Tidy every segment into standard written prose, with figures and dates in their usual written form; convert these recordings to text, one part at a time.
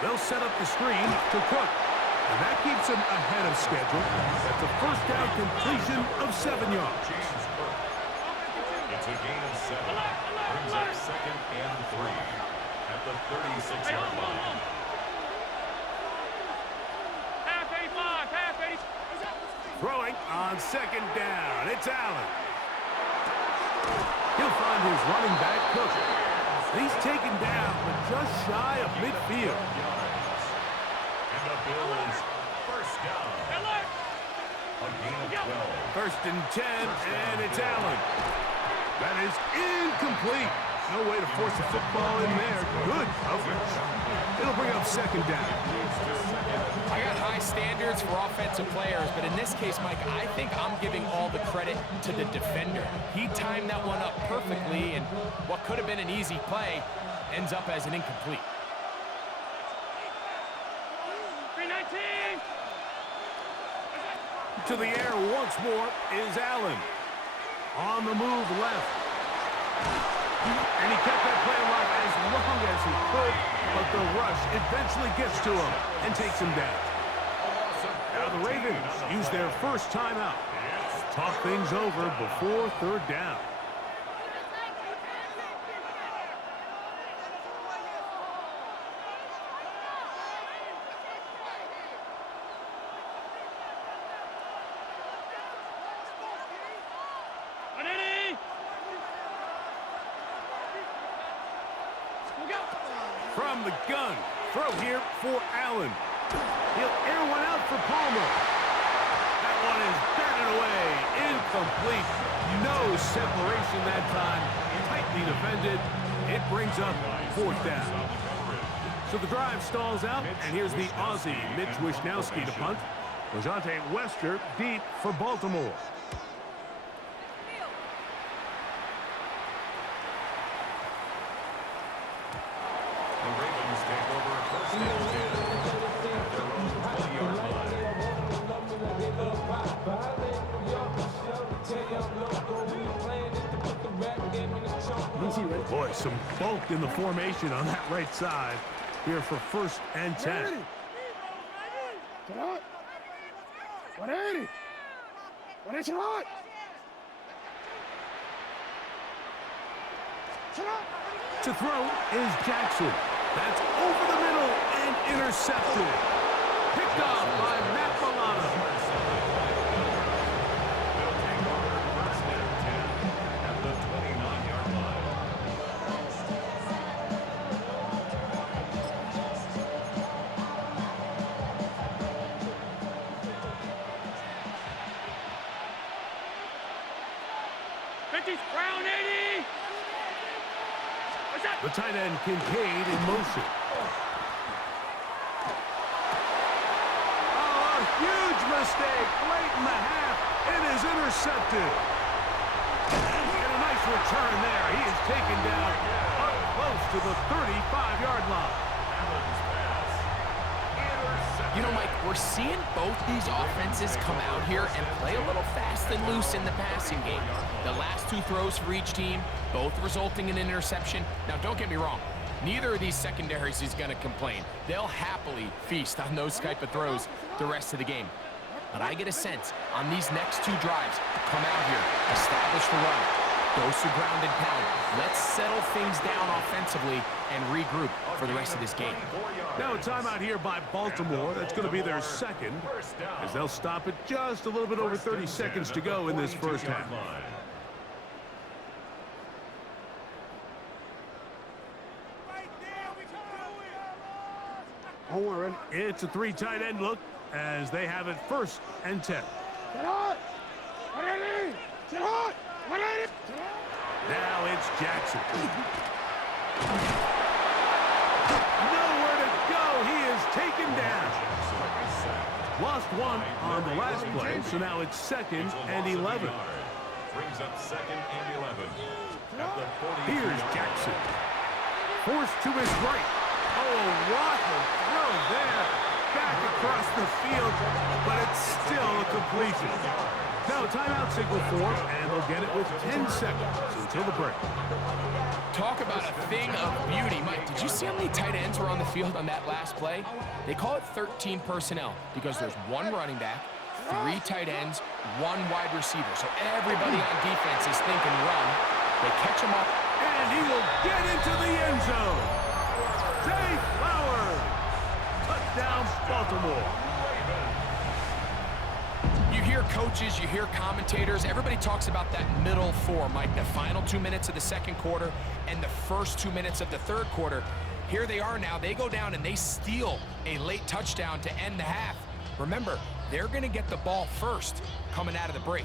They'll set up the screen to Cook. And that keeps him ahead of schedule. That's a first down completion of 7 yards. It's a gain of 7. Brings up 2nd and 3 at the 36-yard line. Throwing on 2nd down. It's Allen. He'll find his running back, Cook. He's taken down, but just shy of midfield. And the Bills first down. A gain of 12. First and 10, and it's Allen. That is incomplete. No way to force a football in there. Good coverage. It'll bring up 2nd down. I got high standards for offensive players, but in this case, Mike, I think I'm giving all the credit to the defender. He timed that one up perfectly, and what could have been an easy play ends up as an incomplete. 319. To the air once more is Allen. On the move left. And he kept that play alive as long as he could, but the rush eventually gets to him and takes him down. Now the Ravens use their first timeout. Talk things over before 3rd down. From the gun, throw here for Allen. He'll air one out for Palmer. That one is batted away, incomplete. No separation that time, tightly defended. It brings up 4th down. So the drive stalls out, and here's the Aussie, Mitch Wishnowsky to punt. Lejante Wester deep for Baltimore. Boy, some bulk in the formation on that right side here for 1st and 10. 180. To throw is Jackson. That's over the middle and intercepted. Picked off by Matt Milano. They'll take over 1st and 10 at the 29-yard line. Brown 80. The tight end Kincaid in motion. Oh, a huge mistake late in the half. It is intercepted. And a nice return there. He is taken down up close to the 35-yard line. You know, Mike, we're seeing both these offenses come out here and play a little fast and loose in the passing game. The last 2 throws for each team, both resulting in an interception. Now, don't get me wrong. Neither of these secondaries is going to complain. They'll happily feast on those type of throws the rest of the game. But I get a sense on these next 2 drives, come out here, establish the run, go to ground and pound. Let's settle things down offensively and regroup for the rest of this game. Now a timeout here by Baltimore. That's going to be their 2nd, as they'll stop it just a little bit over 30 seconds to go in this first half. It's a 3 tight end look as they have it 1st and 10. Now it's Jackson. Nowhere to go. He is taken down. Lost 1 on the last play, so now it's 2nd and 11. Brings up 2nd and 11. Here's Jackson. Forced to his right. Oh, what a throw there. Back across the field, but it's still a completion. Now a timeout signal for, and they'll get it with 10 seconds until the break. Talk about a thing of beauty. Mike, did you see how many tight ends were on the field on that last play? They call it 13 personnel because there's one running back, 3 tight ends, 1 wide receiver. So everybody on defense is thinking run. They catch him up. And he will get into the end zone. Zay Flowers. Touchdown, Baltimore. You hear coaches, you hear commentators, everybody talks about that middle 4, Mike, the final 2 minutes of the second quarter and the first 2 minutes of the third quarter. Here they are now. They go down and they steal a late touchdown to end the half. Remember, they're going to get the ball first coming out of the break.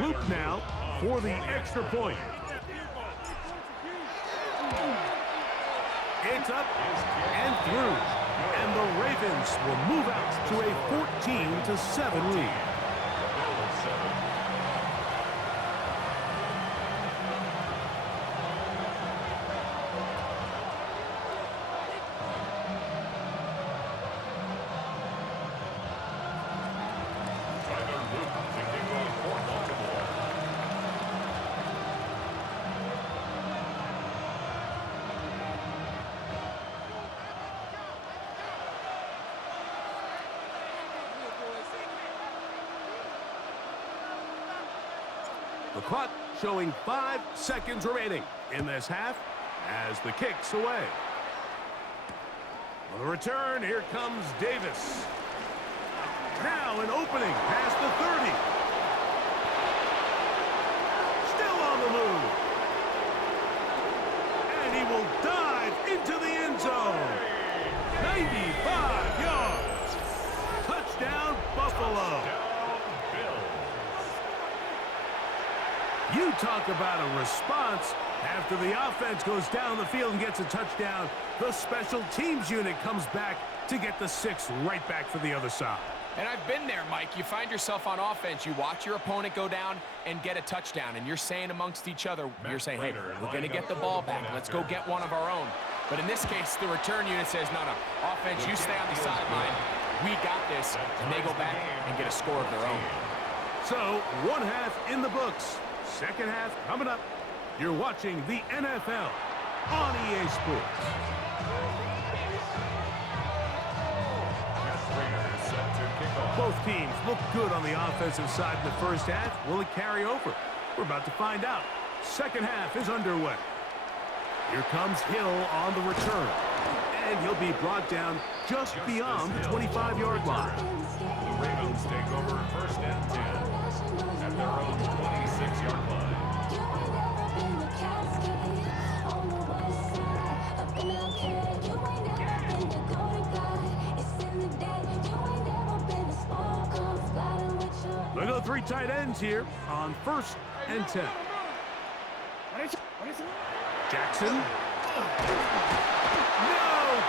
Luke now for the extra point. It's up and through. And the Ravens will move out to a 14-7 lead. The clock showing 5 seconds remaining in this half as the kick's away. On the return, here comes Davis. Now an opening past the 30. Still on the move. And he will dive into the end zone. 95 yards. Touchdown, Buffalo. You talk about a response. After the offense goes down the field and gets a touchdown, the special teams unit comes back to get the 6 right back for the other side. And I've been there, Mike. You find yourself on offense. You watch your opponent go down and get a touchdown, and you're saying amongst each other, you're saying, hey, we're going to get the ball back. Let's go get one of our own. But in this case, the return unit says, no, offense, you stay on the sideline. We got this. And they go back and get a score of their own. So, one half in the books. Second half coming up. You're watching the NFL on EA Sports. Both teams look good on the offensive side in the first half. Will it carry over? We're about to find out. Second half is underway. Here comes Hill on the return. And he'll be brought down just beyond the 25-yard line. The Ravens take over first and 10 at their own 26-yard line. Look at the 3 tight ends here on first and 10. Jackson. No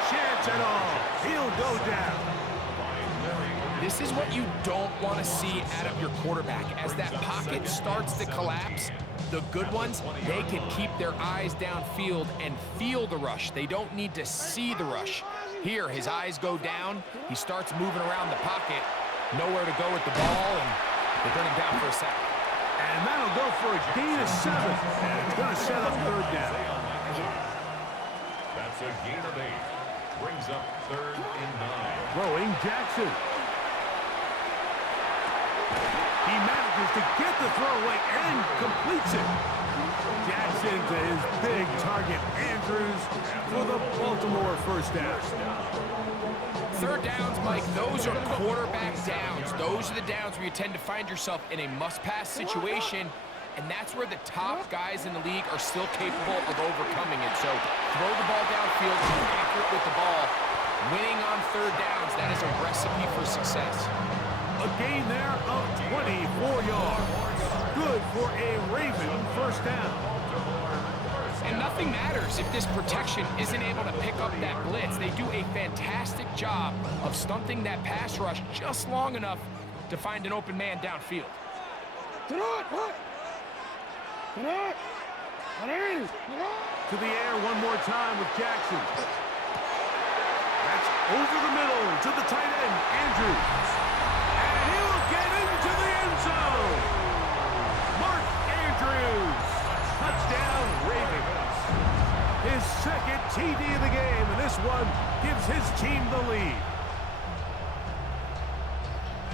chance at all. He'll go down. This is what you don't want to see out of your quarterback. As that pocket starts to collapse, the good ones, they can keep their eyes downfield and feel the rush. They don't need to see the rush. Here, his eyes go down. He starts moving around the pocket. Nowhere to go with the ball, and they bring him down for a sack. And that'll go for a gain of 7. And it's going to set up third down. That's a gain of 8. Brings up third and 9. Throwing Jackson. He manages to get the throw away and completes it. Jackson to his big target, Andrews, for the Baltimore first down. Third downs, Mike, those are quarterback downs. Those are the downs where you tend to find yourself in a must-pass situation, and that's where the top guys in the league are still capable of overcoming it. So throw the ball downfield, be accurate with the ball. Winning on third downs, that is a recipe for success. A gain there of 24 yards. Good for a Raven first down. And nothing matters if this protection isn't able to pick up that blitz. They do a fantastic job of stunting that pass rush just long enough to find an open man downfield. To the air one more time with Jackson. That's over the middle to the tight end, Andrews. And he'll get into the end zone. Mark Andrews. Touchdown, Ravens. His second TD of the game, and this one gives his team the lead.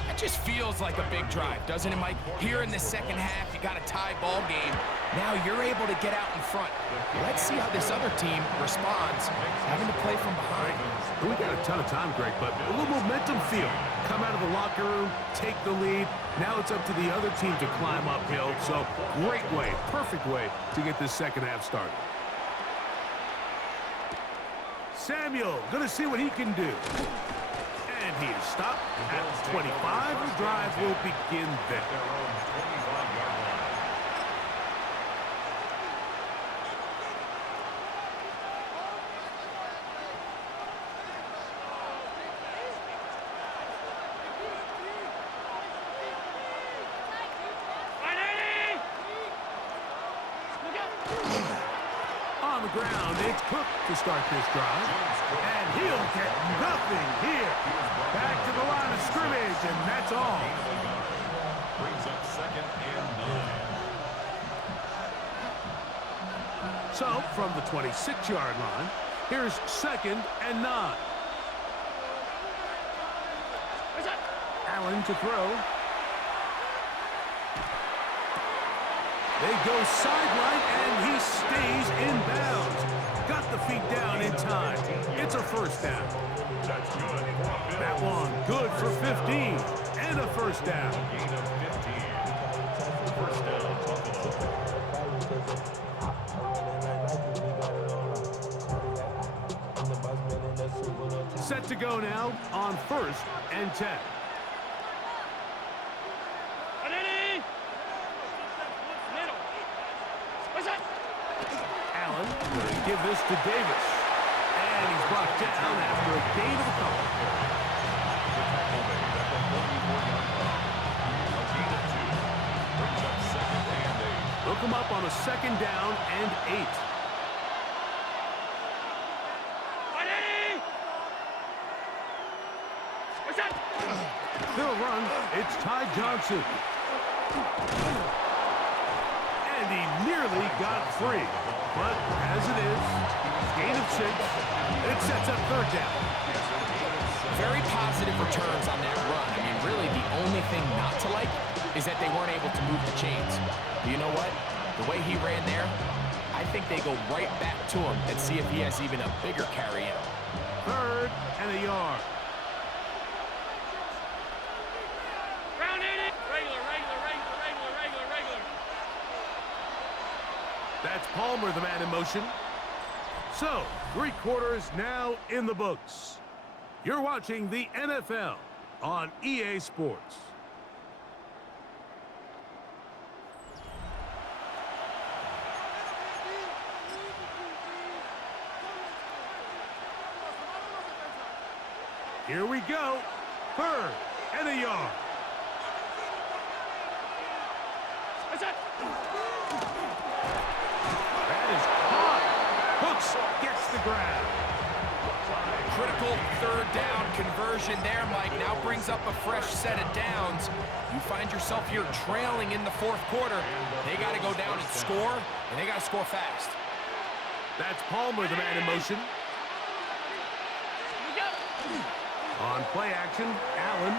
That just feels like a big drive, doesn't it, Mike? Here in the second half, you got a tie ball game. Now you're able to get out in front. Let's see how this other team responds, having to play from behind. We got a ton of time, Greg, but a little momentum feel. Come out of the locker room, take the lead. Now it's up to the other team to climb uphill. So great way, perfect way to get this second half started. Samuel gonna see what he can do. And he is stopped at 25. The drive will begin there. On the ground, it's Cook to start this drive. And he'll get nothing here. Back to the line of scrimmage, and that's all. Brings up 2nd and 9. So, from the 26-yard line, here's 2nd and 9. Allen to throw. They go sideline, and he stays in bounds. Got the feet down in time. It's a first down. That's good. That one good for 15 and a first down. Gain of 15. First down, Buffalo. Set to go now on 1st and 10. Allen going to give this to Davis. And he's brought down after a gain of a couple. Look him up on a 2nd down and 8. They'll run. It's Ty Johnson. And he nearly got free. But as it is, gain of 6. It sets up 3rd down. Very positive returns on that run. I mean, really, the only thing not to like is that they weren't able to move the chains. But you know what? The way he ran there, I think they go right back to him and see if he has even a bigger carry in. 3rd and a yard. That's Palmer, the man in motion. So, 3 quarters now in the books. You're watching the NFL on EA Sports. Here we go. 3rd and a yard. Gets the grab. Critical 3rd down conversion there, Mike. Now brings up a fresh set of downs. You find yourself here trailing in the 4th quarter. They got to go down and score, and they got to score fast. That's Palmer, the man in motion. On play action, Allen.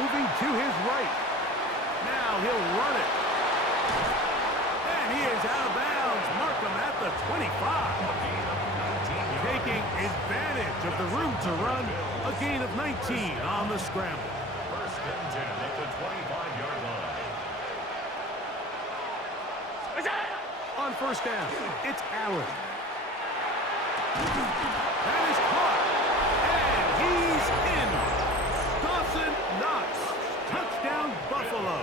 Moving to his right. Now he'll run it. And he is out of bounds. Mark him at the 25. Taking advantage of the room to run. A gain of 19 on the scramble. 1st and 10 at the 25-yard line. On 1st down, it's Allen. That is caught. And he's in. Dawson Knox. Touchdown, Buffalo.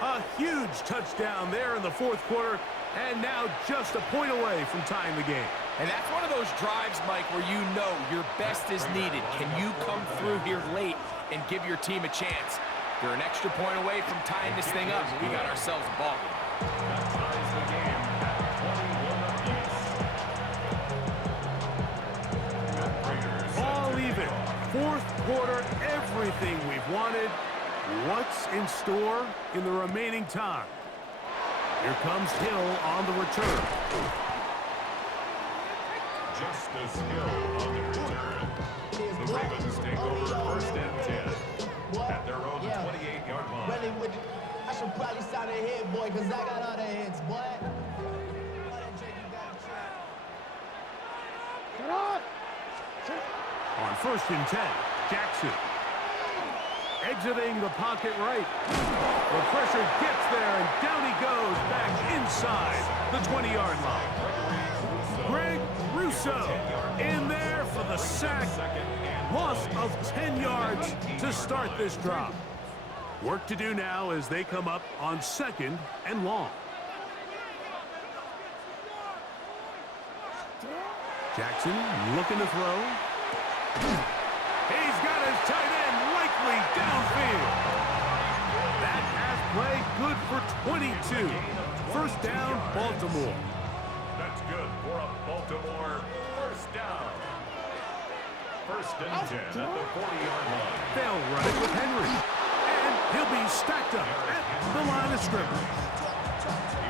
A huge touchdown there in the 4th quarter, and now just a point away from tying the game. And that's one of those drives, Mike, where you know your best is needed. Can you come through here late and give your team a chance? They're an extra point away from tying this thing up. We got ourselves a ball game. That ties the game at 21 apiece. All even. Fourth quarter, everything we've wanted. What's in store in the remaining time? Here comes Hill on the return. Justice Hill on the return. The Ravens take over first and 10 at their own 28-yard line. Really, I should probably sign a hit, boy, because I got other hits, boy. On first and 10, Jackson. Exiting the pocket right. The pressure gets there, and down he goes back inside the 20-yard line. Greg Russo in there for the sack. Loss of 10 yards to start this drive. Work to do now as they come up on second and long. Jackson looking to throw. He's got his tight end likely downfield. That pass play good for 22. First down, Baltimore. That's good for a Baltimore first down. First and 10 at the 40-yard line. They'll run it with Henry. And he'll be stacked up at the line of scrimmage.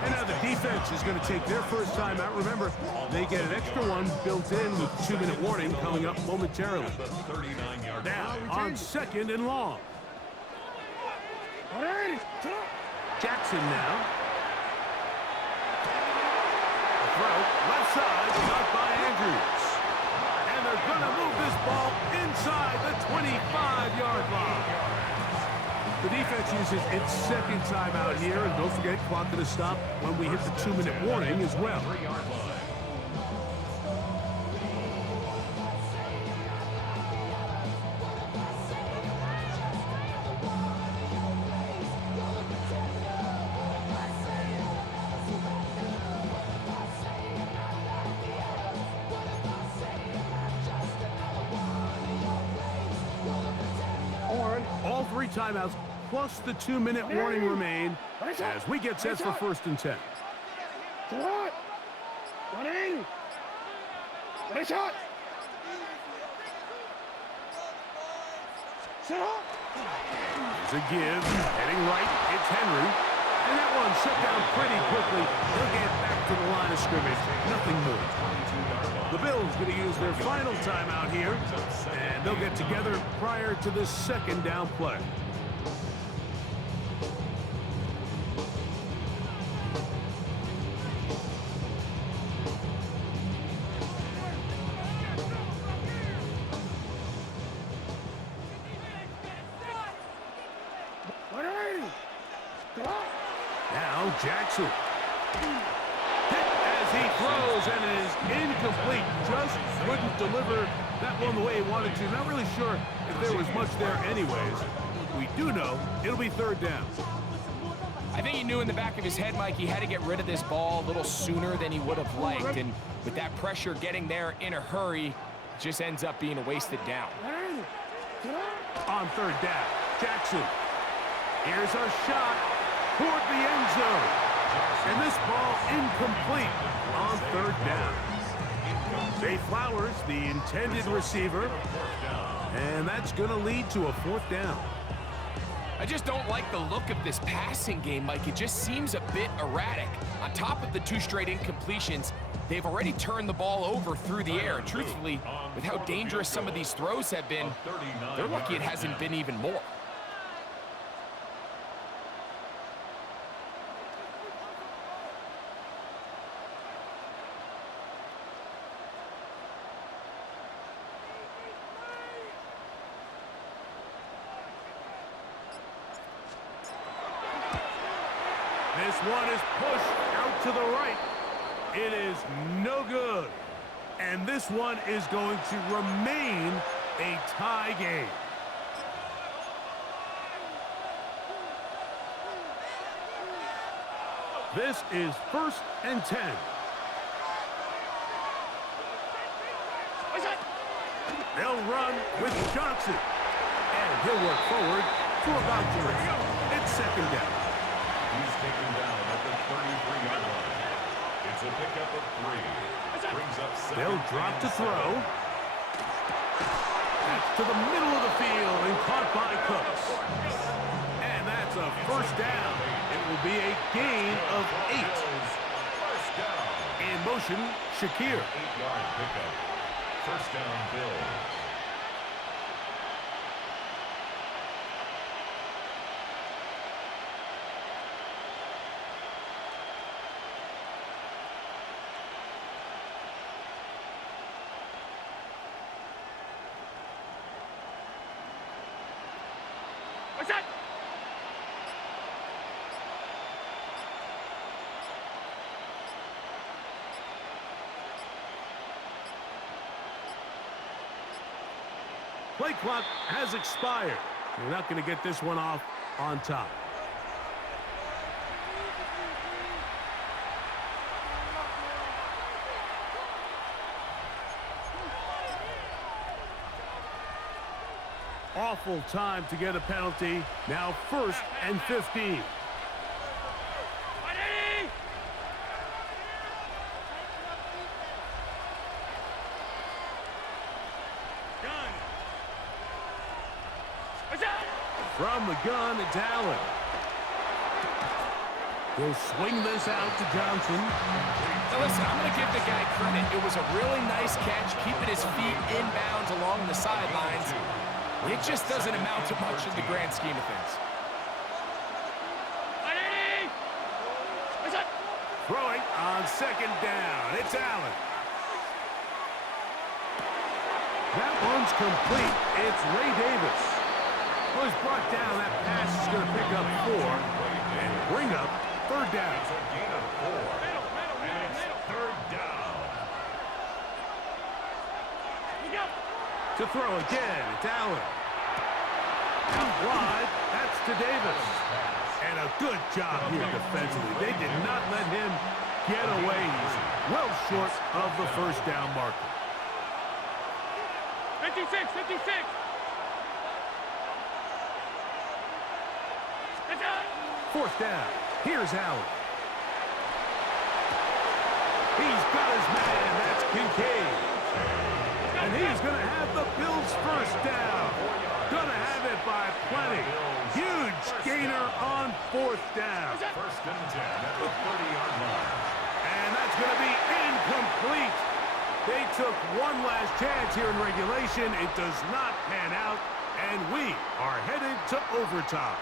And now the defense is going to take their first time out. Remember, they get an extra one built in with 2-minute warning coming up momentarily. The 39-yard Now line. on second and long. Jackson now. The throw, left side, not by Andrews. And they're going to move this ball inside the 25-yard line. The defense uses its second timeout here, and don't forget, clock going to stop when we hit the 2-minute warning as well. 3-yard line. All three timeouts plus the 2-minute warning remain as we get set for first and 10. Here's a give, heading right, it's Henry. And that one shut down pretty quickly. He'll get back to the line of scrimmage, nothing more. The Bills going to use their final timeout here, and they'll get together prior to this second down play. Now Jackson. Hit as he throws, and it is incomplete. Just couldn't deliver that one the way he wanted to. Not really sure if there was much there anyways. We do know it'll be third down. I think he knew in the back of his head, Mike, he had to get rid of this ball a little sooner than he would have liked. And with that pressure getting there in a hurry, it just ends up being a wasted down. On third down, Jackson. Here's a shot toward the end zone. And this ball incomplete on third down. Zay Flowers, the intended receiver. And that's going to lead to a fourth down. I just don't like the look of this passing game, Mike. It just seems a bit erratic. On top of the 2 straight incompletions, they've already turned the ball over through the air. And truthfully, with how dangerous some of these throws have been, they're lucky it hasn't been even more. This one is pushed out to the right. It is no good. And this one is going to remain a tie game. This is first and 10. They'll run with Johnson. And he'll work forward for about 3. It's second down. He's taken down at the 33-yard line. It's a pickup of 3. Brings up second. They'll drop to throw. That's to the middle of the field and caught by Cooks. And that's a first down. It will be a gain of 8. First down. In motion, Shakir. 8-yard pickup. First down, Bills. What's that? Play clock has expired. You're not going to get this one off on top. Awful time to get a penalty. Now 1st and 15. From the gun, it's Allen. He'll swing this out to Johnson. Now listen, I'm going to give the guy credit. It was a really nice catch, keeping his feet inbounds along the sidelines. It just doesn't amount to much in the grand scheme of things. Throwing on second down. It's Allen. That one's complete. It's Ray Davis. Well, he's brought down. That pass is going to pick up 4 and bring up third down. It's a gain of 4. And it's third down. To throw again, it's Allen. Out wide, that's to Davis. And a good job here defensively. They did not let him get away. He's well short of the first down marker. 56, 56. Fourth down. Here's Allen. He's got his man. That's Kincaid. And he's going to have the Bills' first down. Going to have it by plenty. Huge gainer on 4th down. First and 10 at the 30-yard line. And that's going to be incomplete. They took one last chance here in regulation. It does not pan out. And we are headed to overtime.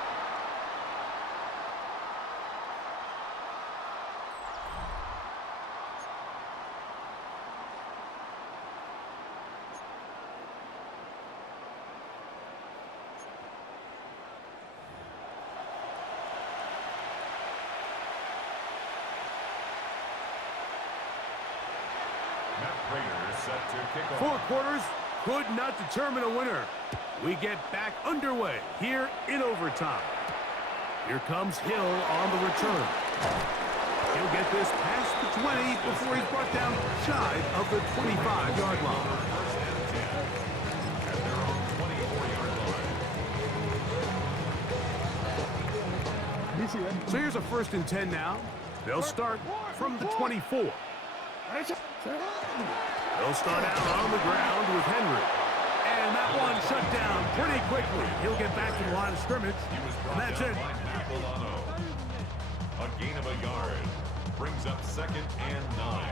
Set to kick off. 4 quarters could not determine a winner. We get back underway here in overtime. Here comes Hill on the return. He'll get this past the 20 before he's brought down shy of the 25-yard line. First and 10 at their own 24-yard line. So here's a 1st and 10 now. They'll start from the 24. They'll start out on the ground with Henry. And that one shut down pretty quickly. He'll get back to the line of scrimmage. And that's it. A gain of a yard. Brings up 2nd and 9.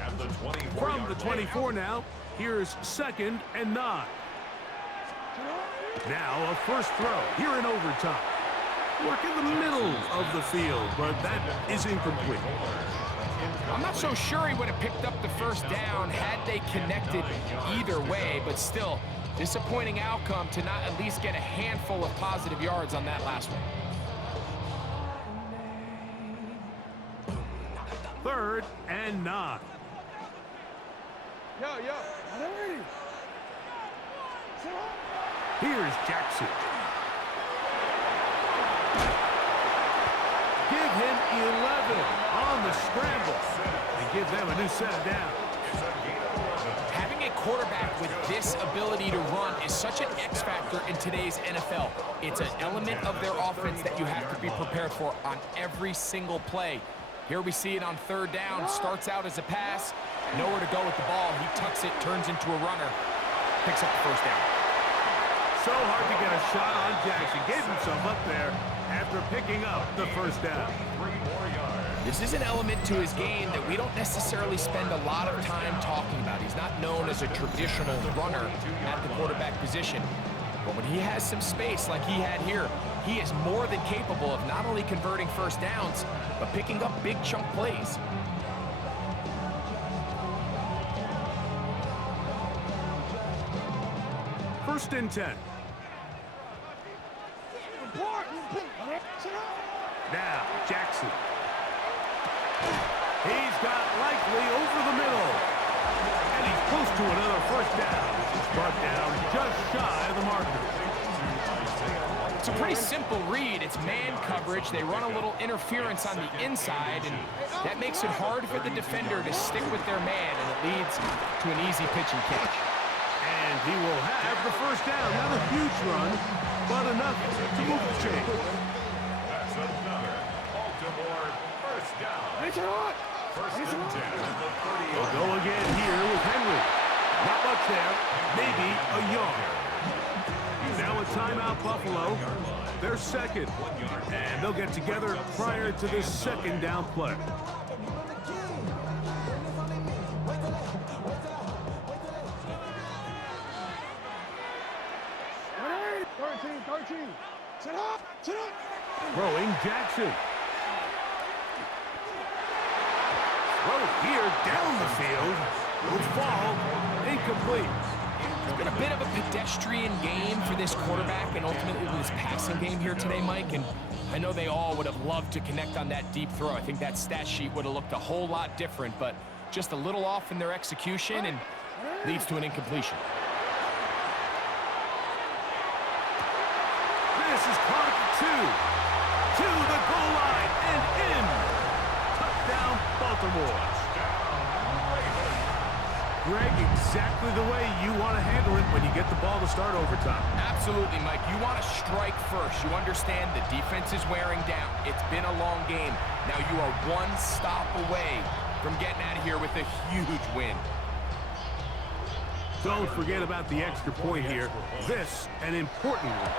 At the 24-yard From the 24 now, here's 2nd and 9. Now a first throw here in overtime. Work in the middle of the field, but that is incomplete. I'm not so sure he would have picked up the first down had they connected either way, but still, disappointing outcome to not at least get a handful of positive yards on that last one. 3rd and 9. Here's Jackson. Give him 11 on the scramble and give them a new set of downs. Having a a quarterback with this ability to run is such an X factor in today's NFL. It's an element of their offense that you have to be prepared for on every single play. Here we see it on third down. Starts out as a pass. Nowhere to go with the ball. He tucks it, turns into a runner. Picks up the first down. So hard to get a shot on Jackson. Gave himself up there after picking up the first down. This is an element to his game that we don't necessarily spend a lot of time talking about. He's not known as a traditional runner at the quarterback position. But when he has some space like he had here, he is more than capable of not only converting first downs, but picking up big chunk plays. First and 10. Now, Jackson. He's got likely over the middle. And he's close to another first down. He's brought down just shy of the marker. It's a pretty simple read. It's man coverage. They run a little interference on the inside, and that makes it hard for the defender to stick with their man, and it leads to an easy pitch and catch. And he will have the first down. Not a huge run, but enough to move the chain. That's another Baltimore first down. First and 10 at the 30. They'll go again here with Henry. Not much there. Maybe a yard. Now a timeout, Buffalo. They're second. And they'll get together prior to this second down play. Throwing Jackson. Throw here down the field. Will fall incomplete. It's been a bit of a pedestrian game for this quarterback and ultimately this passing game here today, Mike. And I know they all would have loved to connect on that deep throw. I think that stat sheet would have looked a whole lot different, but just a little off in their execution and leads to an incompletion. This is caught at 2. To the goal line and in. Touchdown, Baltimore. Greg, exactly the way you want to handle it when you get the ball to start overtime. Absolutely, Mike. You want to strike first. You understand the defense is wearing down. It's been a long game. Now you are one stop away from getting out of here with a huge win. Don't forget about the extra point here. This, an important one.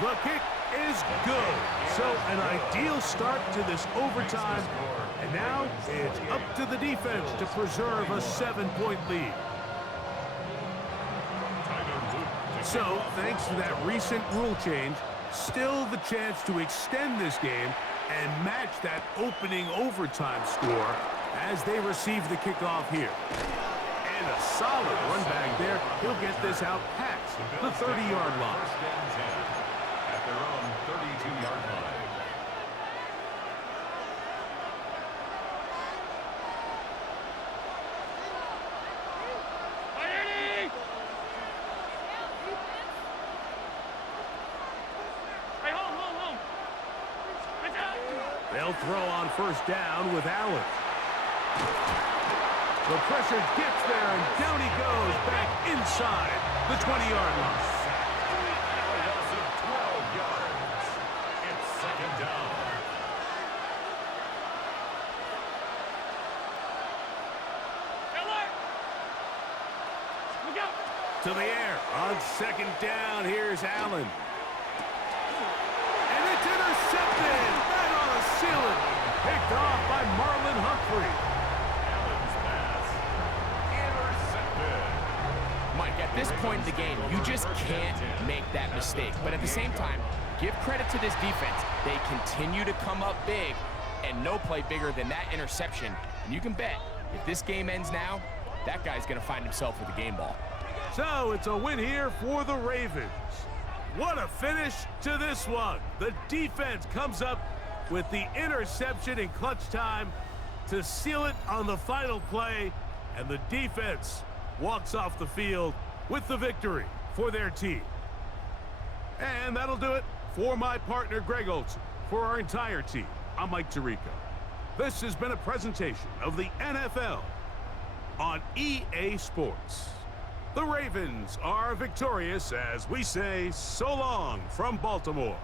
The kick is good. So an ideal start to this overtime. And now it's up to the defense to preserve a 7-point lead. So, thanks to that recent rule change, still the chance to extend this game and match that opening overtime score as they receive the kickoff here. And a solid run back there. He'll get this out past the 30-yard line. At their own 32-yard line. They'll throw on first down with Allen. The pressure gets there, and down he goes back inside the 20-yard line. Loss of 12 yards. It's second down. To the air on second down. Here's Allen. And it's intercepted. Right on the ceiling. Picked off by Marlon Humphrey. Allen's pass intercepted. Mike, at this point in the game, you just can't make that mistake. But at the same time, give credit to this defense. They continue to come up big, and no play bigger than that interception. And you can bet, if this game ends now, that guy's going to find himself with a game ball. So it's a win here for the Ravens. What a finish to this one. The defense comes up with the interception in clutch time to seal it on the final play, and the defense walks off the field with the victory for their team. And that'll do it for my partner, Greg Olson. For our entire team, I'm Mike Tirico. This has been a presentation of the NFL on EA Sports. The Ravens are victorious as we say so long from Baltimore.